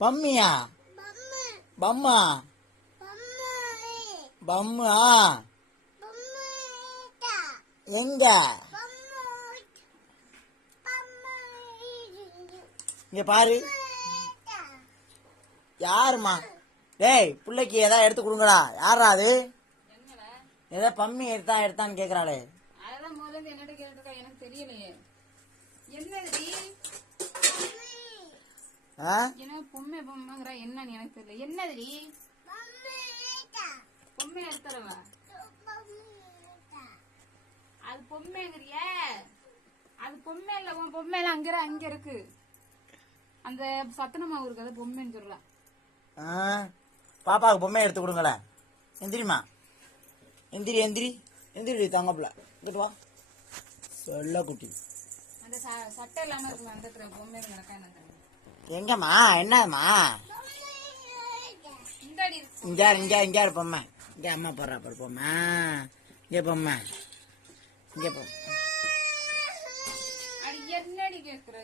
பம்மியா? பம்மா? பம்மா எங்க? இங்க பாரு. யாருமா? டேய் பிள்ளைக்கு ஏதாவது எடுத்து கொடுங்கடா. யாரா அது? ஏதோ பம்மி எடுத்தான்னு கேக்குறாளே. அதெல்லாம் முதல்ல என்னோட கேட்டுருக்கா, எனக்கு தெரியலையே. என்னது என்ன பொம்மை பொம்மைங்கிற என்னன்னு எனக்கு தெரியல. என்னதுடி பொம்மை எடுத்துறவா? அது பொம்மைங்கிறிய? அது பொம்மை இல்ல, உன் பொம்மை எல்லாம் அங்க இருக்கு. அந்த சத்தனமாவு இருக்கு, அது பொம்மைன்னு சொல்லலாம். பாப்பாவுக்கு பொம்மை எடுத்து கொடுங்கள. எந்திரிமா, எந்திரி எந்திரி எந்திரி தங்கப்பிள்ள. இங்கிட்டு வா. சொல்ல குட்டி அந்த சட்டை இல்லாம இருக்கு அந்த பொம்மை நடக்கா. எங்கம்மா? என்னம்மா? இங்க இங்க பொம்மை. இங்க அம்மா போடுறா பாரு பொம்மை. இங்க பொம்மை. இங்க பொம்மை. என்னடி கேக்குற?